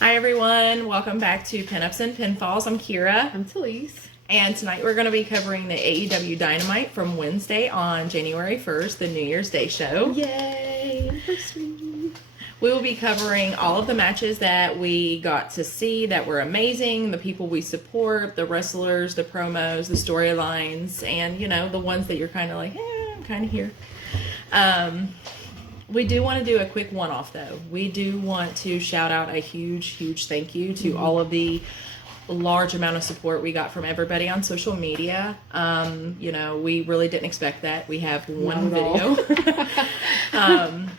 Hi everyone, welcome back to Pinups and Pinfalls. I'm Kira. I'm Talise. And tonight we're going to be covering the AEW Dynamite from Wednesday on January 1st, the New Year's Day show. Yay! Anniversary. We will be covering all of the matches that we got to see that were amazing, the people we support, the wrestlers, the promos, the storylines, and, the ones that you're kind of like, I'm kind of here. We do want to do a quick one-off, though. We do want to shout out a huge thank you to all of the large amount of support we got from everybody on social media. We really didn't expect that. We have one video.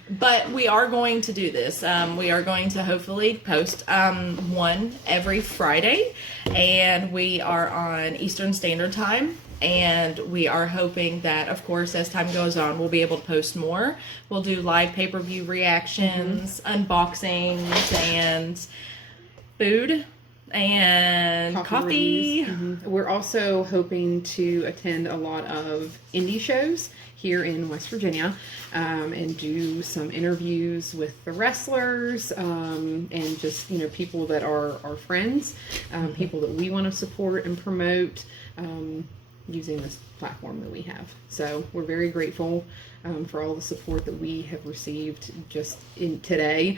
But we are going to do this. We are going to hopefully post one every Friday. And we are on Eastern Standard Time. And we are hoping that, of course, as time goes on, we'll be able to post more. We'll do live pay-per-view reactions, unboxings, and food and coffee. We're also hoping to attend a lot of indie shows here in West Virginia and do some interviews with the wrestlers and just, people that are our friends, people that we want to support and promote. Using this platform that we have. So we're very grateful for all the support that we have received just in today.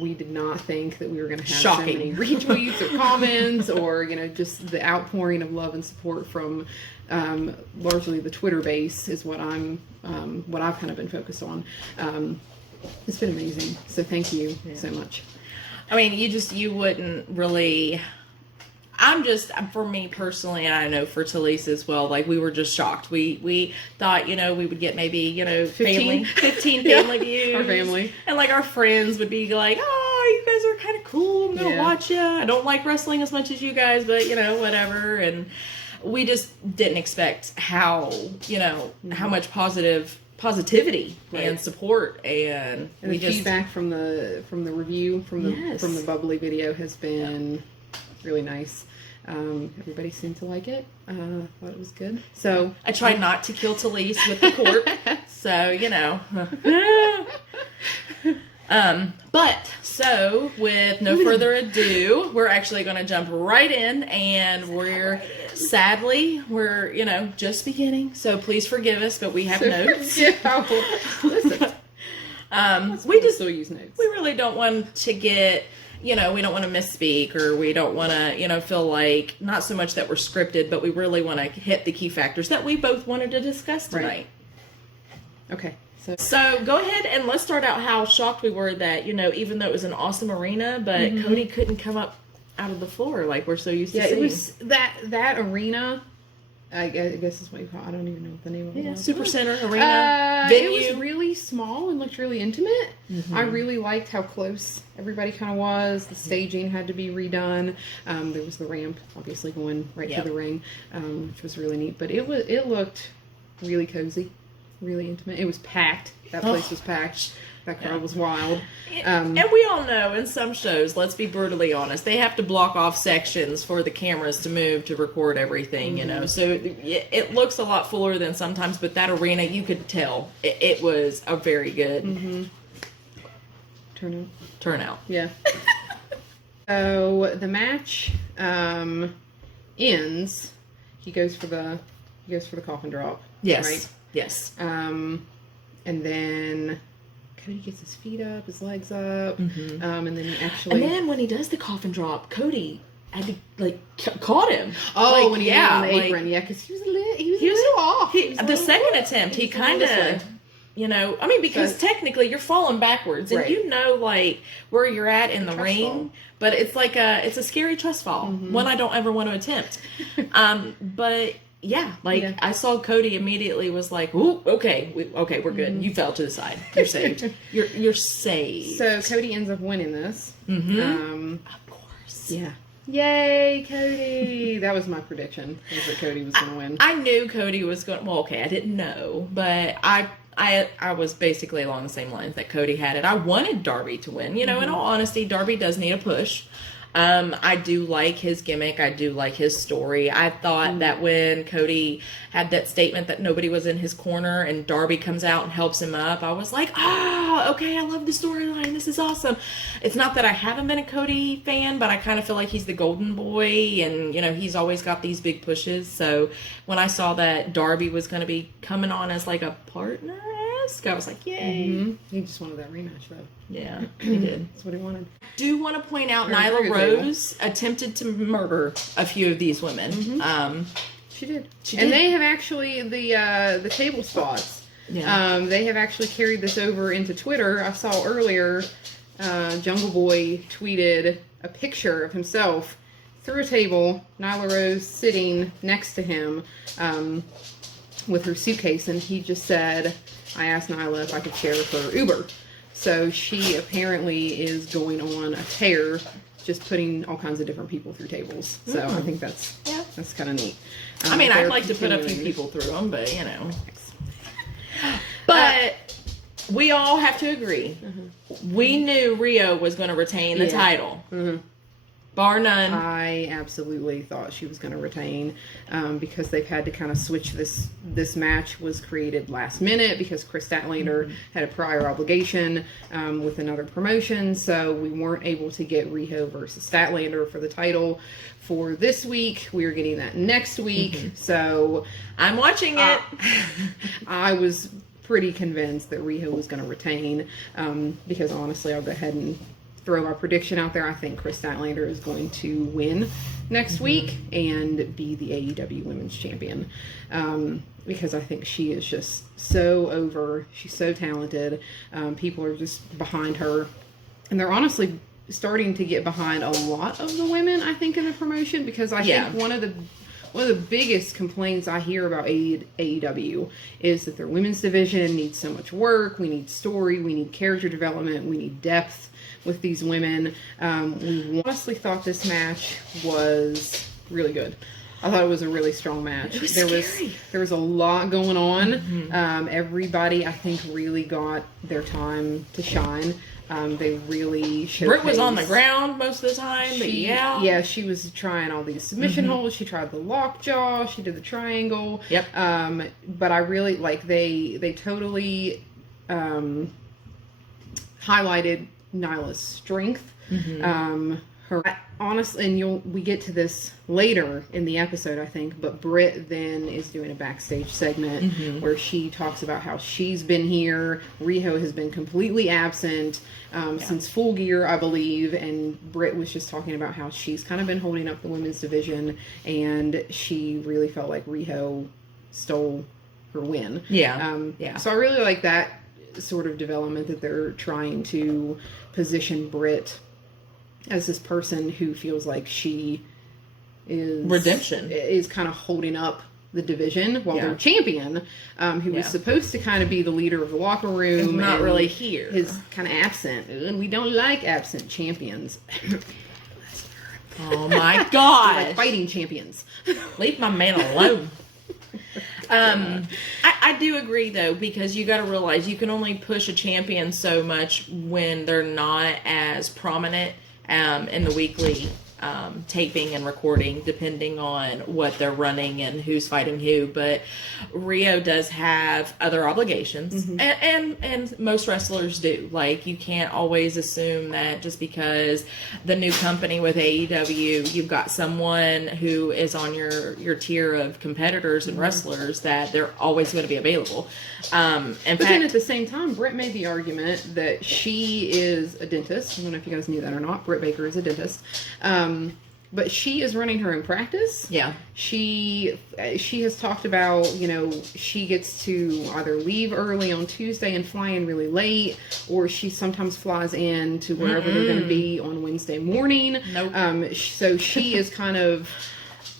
We did not think that we were going to have so many retweets or comments or, just the outpouring of love and support from largely the Twitter base is what I've kind of been focused on. It's been amazing. So thank you so much. I mean, you wouldn't really... for me personally, and I know for Talise as well, we were just shocked. We thought, we would get maybe, 15 family views. Our family. And our friends would be like, oh, you guys are kind of cool. I'm going to watch you. I don't like wrestling as much as you guys, but, whatever. And we just didn't expect how, how much positivity and support and we the feedback from the review from the bubbly video has been really nice. Everybody seemed to like it. Thought it was good. So I tried not to kill Talise with the cork. So so with no further ado, we're actually going to jump right in, and we're just beginning. So please forgive us, but we have notes. Listen, we just still use notes. We really don't want to get. We don't want to misspeak, or we don't want to, feel like, not so much that we're scripted, but we really want to hit the key factors that we both wanted to discuss tonight. Right. Okay. So go ahead and let's start out how shocked we were that, even though it was an awesome arena, but Cody couldn't come up out of the floor like we're so used to seeing. It was that arena... I guess is what you call it. I don't even know what the name of it was. Super Center, arena, venue. It was really small and looked really intimate. I really liked how close everybody kind of was. The staging had to be redone. There was the ramp, obviously, going right to the ring, which was really neat. But it looked really cozy, really intimate. It was packed. That place was packed. That crowd was wild. And we all know in some shows, let's be brutally honest, they have to block off sections for the cameras to move to record everything, So it looks a lot fuller than sometimes, but that arena, you could tell it was a very good turnout. Yeah. So the match ends. He goes for the coffin drop. Yes. Right? Yes. And then Cody gets his feet up, his legs up, and then he actually... And then when he does the coffin drop, Cody had to, caught him. Oh, when he got on the apron, because he was a little off. The second attempt, he kind of... because technically you're falling backwards, and where you're at in the ring, but it's it's a scary trust fall, one I don't ever want to attempt. But... I saw Cody immediately was like, "Ooh, okay, we're good. You fell to the side. You're saved. You're saved." So Cody ends up winning this. Of course. Yeah. Yay, Cody! That was my prediction. Was that Cody was going to win. I knew Cody was going. Well, okay, I didn't know, but I was basically along the same lines that Cody had it. I wanted Darby to win. In all honesty, Darby does need a push. I do like his gimmick. I do like his story. I thought that when Cody had that statement that nobody was in his corner and Darby comes out and helps him up, I was like, okay, I love the storyline. This is awesome. It's not that I haven't been a Cody fan, but I kind of feel like he's the golden boy, and, you know, he's always got these big pushes. So when I saw that Darby was going to be coming on as like a partner, I was like, yay. Mm-hmm. He just wanted that rematch, though. Yeah, he did. That's what he wanted. Do want to point out Nyla Rose attempted to murder a few of these women. Mm-hmm. She did. She and did. they have actually, the table spots, they have actually carried this over into Twitter. I saw earlier, Jungle Boy tweeted a picture of himself through a table, Nyla Rose sitting next to him with her suitcase, and he just said, I asked Nyla if I could share her Uber. So she apparently is going on a tear, just putting all kinds of different people through tables. So I think that's kind of neat. I mean, I'd like to put a few people through them, but, you know. But we all have to agree. We knew Rio was going to retain the title. Bar none. I absolutely thought she was going to retain because they've had to kind of switch this. This match was created last minute because Chris Statlander had a prior obligation with another promotion, so we weren't able to get Riho versus Statlander for the title for this week. We are getting that next week, so I'm watching it. I was pretty convinced that Riho was going to retain because honestly, I'll go ahead and throw my prediction out there. I think Chris Statlander is going to win next week and be the AEW Women's Champion because I think she is just so over. She's so talented. People are just behind her, and they're honestly starting to get behind a lot of the women, I think, in the promotion, because I think one of the biggest complaints I hear about AEW is that their women's division needs so much work. We need story, we need character development, we need depth with these women. We honestly thought this match was really good. I thought it was a really strong match. It was there was a lot going on. Everybody, I think, really got their time to shine. They really showcased. Britt was on the ground most of the time, but she was trying all these submission holds. She tried the lockjaw. She did the triangle. Yep. But I really like they totally highlighted Nyla's strength. Her honestly, and we get to this later in the episode, I think, but Britt then is doing a backstage segment where she talks about how she's been here. Riho has been completely absent since Full Gear, I believe, and Britt was just talking about how she's kind of been holding up the women's division, and she really felt like Riho stole her win. So I really like that sort of development, that they're trying to position Britt as this person who feels like she is kind of holding up the division while their champion, who was supposed to kind of be the leader of the locker room, is not really here, is kind of absent, and we don't like absent champions. Oh my god, like fighting champions. Leave my man alone. I do agree though, because you got to realize you can only push a champion so much when they're not as prominent in the weekly taping and recording, depending on what they're running and who's fighting who. But Rio does have other obligations, and most wrestlers do. Like, you can't always assume that just because the new company with AEW, you've got someone who is on your tier of competitors and wrestlers, that they're always going to be available. Then at the same time, Britt made the argument that she is a dentist. I don't know if you guys knew that or not. Britt Baker is a dentist. But she is running her own practice. Yeah. She has talked about, she gets to either leave early on Tuesday and fly in really late, or she sometimes flies in to wherever they're going to be on Wednesday morning. Nope. So she is kind of...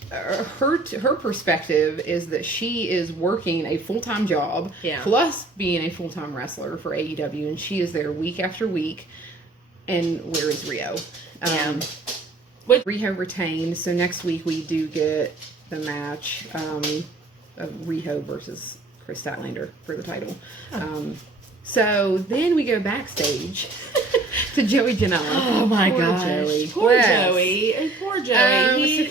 her perspective is that she is working a full-time job, plus being a full-time wrestler for AEW, and she is there week after week. And where is Rio? Riho retained, so next week we do get the match of Riho versus Chris Statlander for the title. So then we go backstage to Joey Janela. Oh my Poor gosh. Joey. Poor Bless. Joey. Poor Joey.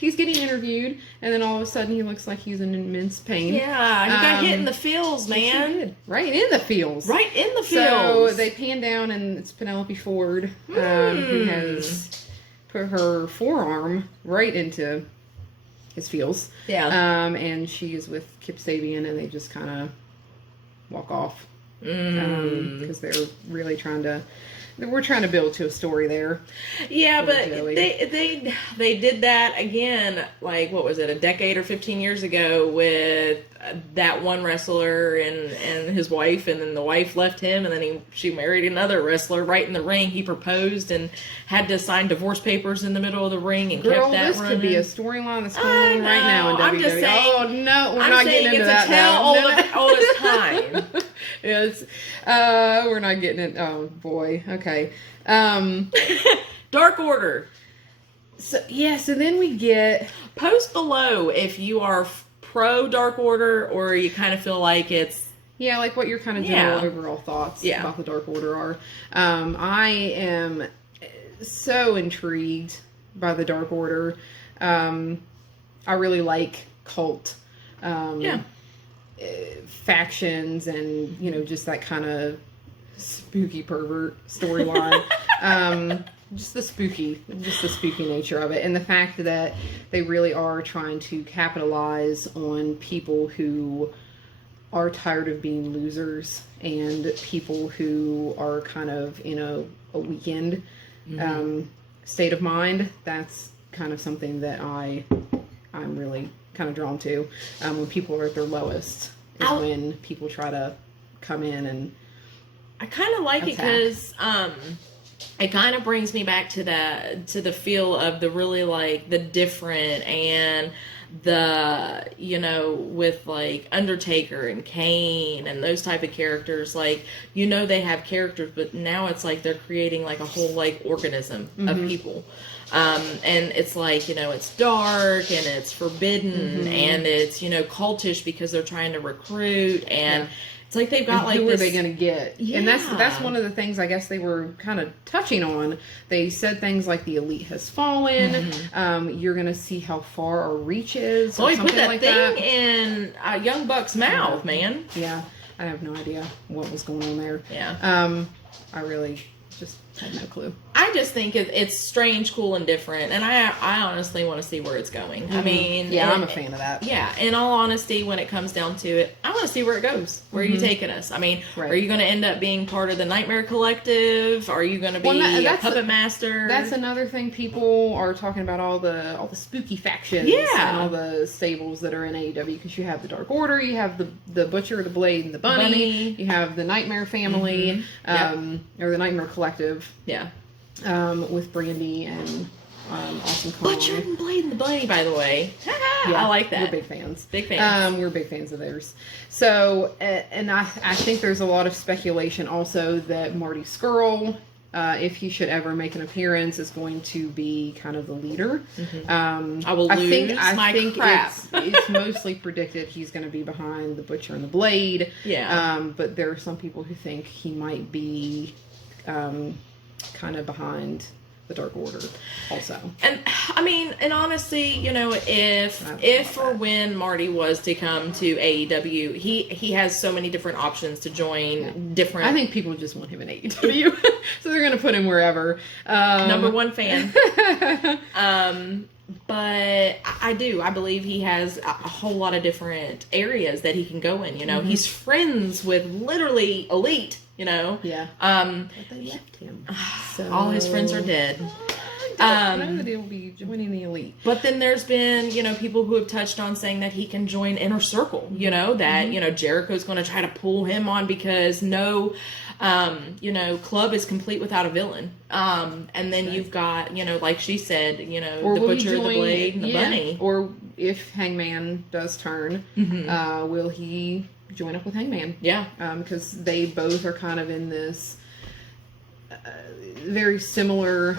He's getting interviewed, and then all of a sudden he looks like he's in immense pain. Yeah, he got hit in the feels, man. He did. Right in the feels. Right in the So feels. they pan down, and it's Penelope Ford, who has put her forearm right into his feels. Yeah. And she is with Kip Sabian, and they just kind of walk off. Because they're really we're trying to build to a story there. Yeah, Poor but Joey. they did that again, like, what was it, a decade or 15 years ago with that one wrestler and his wife, and then the wife left him, and then she married another wrestler right in the ring. He proposed and had to sign divorce papers in the middle of the ring and kept that this running. could be a storyline that's going on right now in WWE. I'm just saying, oh no, we're not getting into that it's a tale now. old as time. Yes, we're not getting it. Oh boy, okay. Dark Order. So then we get Post below if you are pro Dark Order or you kind of feel like it's like what your kind of general overall thoughts about the Dark Order are. I am so intrigued by the Dark Order. I really like cult factions and just that kind of spooky pervert storyline. Just the spooky nature of it, and the fact that they really are trying to capitalize on people who are tired of being losers and people who are kind of in a weekend state of mind. That's kind of something that I'm really kind of drawn to. When people are at their lowest is when people try to come in and I kind of like it because it kind of brings me back to the feel of the really like the different and the with like Undertaker and Kane and those type of characters, like they have characters, but now it's like they're creating like a whole like organism of people. And it's like, it's dark and it's forbidden and it's, cultish because they're trying to recruit and it's like they've got and like who this... are they going to get? Yeah. And that's one of the things I guess they were kind of touching on. They said things like the elite has fallen. You're going to see how far our reach is. Well, or he something put that like thing that. in Young Buck's mouth, man. Yeah, I have no idea what was going on there. Yeah. I really just had no clue. I just think it's strange, cool, and different, and I honestly want to see where it's going. I mean, I'm a fan of that. Yeah, in all honesty, when it comes down to it, I want to see where it goes. Where are you taking us? I mean, are you going to end up being part of the Nightmare Collective? Are you going to be a puppet master? That's another thing. People are talking about all the spooky factions and all the stables that are in AEW, because you have the Dark Order, you have the Butcher, the Blade, and the Bunny. You have the Nightmare Family, or the Nightmare Collective. Yeah. With Brandy and Awesome Kong. Butcher and Blade and the Bunny, by the way. I like that. We're big fans. Big fans. We're big fans of theirs. So, and I think there's a lot of speculation also that Marty Scurll, if he should ever make an appearance, is going to be kind of the leader. I will lose my crap. It's mostly predicted he's going to be behind the Butcher and the Blade. Yeah. But there are some people who think he might be kind of behind the Dark Order also. And I mean, and honestly, if or when Marty was to come to AEW, he has so many different options to join different... I think people just want him in AEW. So they're going to put him wherever. Number one fan. But I believe he has a whole lot of different areas that he can go in, He's friends with literally Elite, Yeah. But they left him. So... all his friends are dead. I know that he'll be joining the Elite. But then there's been, people who have touched on saying that he can join Inner Circle, that, Jericho's going to try to pull him on because no, club is complete without a villain. And then you've got, like she said, or the Butcher, the Blade, and the Bunny. Or if Hangman does turn, will he join up with Hangman? Yeah. Because they both are kind of in this very similar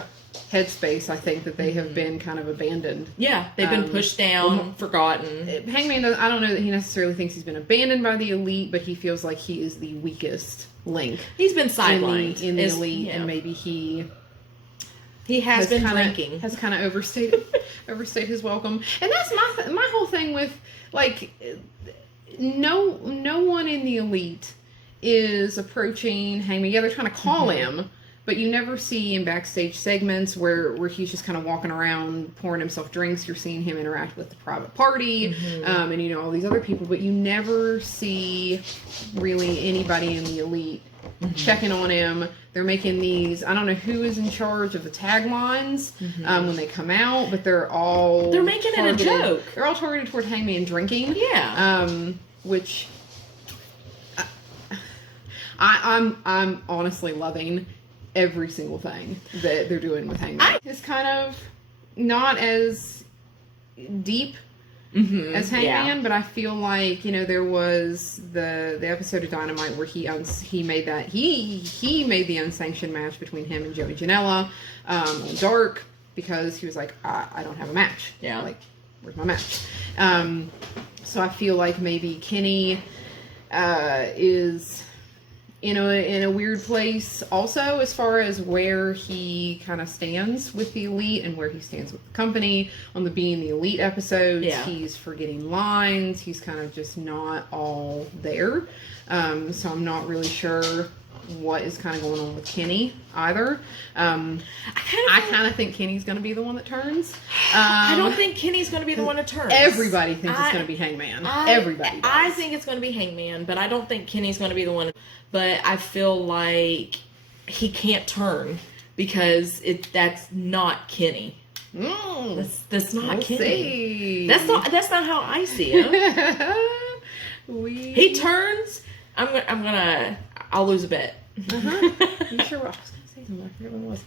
headspace, I think that they have been kind of abandoned. Yeah, they've been pushed down, forgotten. Hangman, I don't know that he necessarily thinks he's been abandoned by the Elite, but he feels like he is the weakest link. He's been sidelined in the Elite, and maybe he has been drinking. Has kind of overstayed his welcome. And that's my whole thing with, like, no one in the Elite is approaching Hangman. Yeah, they're trying to call him, but you never see in backstage segments where he's just kind of walking around pouring himself drinks. You're seeing him interact with the private party, and you know, all these other people, but you never see really anybody in the Elite checking on him. They're making these, I don't know who is in charge of the taglines when they come out, but they're making it a joke. They're all targeted toward Hangman drinking. Yeah. Which I'm honestly loving every single thing that they're doing with Hangman. It's kind of not as deep as Hangman, but I feel like, you know, there was the episode of Dynamite where he made the unsanctioned match between him and Joey Janela on Dark, because he was like, I don't have a match. Yeah. Like, where's my match? So I feel like maybe Kenny is in a weird place also, as far as where he kind of stands with the Elite and where he stands with the company. On the Being the Elite episodes, he's forgetting lines. He's kind of just not all there. So I'm not really sure what is kind of going on with Kenny either. I kind of think Kenny's going to be the one that turns. I don't think Kenny's going to be the one that turns. Everybody thinks it's going to be Hangman. Everybody does. I think it's going to be Hangman, but I don't think Kenny's going to be the one. But I feel like he can't turn because that's not Kenny. That's not Kenny. See. That's not how I see him. He turns. I'll lose a bet. You sure? I was gonna say something. I forget what it was.